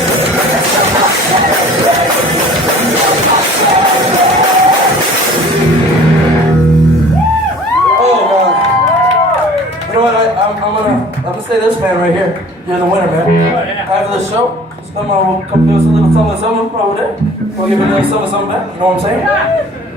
You know what? I'm gonna say this, man, right here. You're the winner, man. After the show, come do us a little something over there. We'll give it a little something back. You know what I'm saying?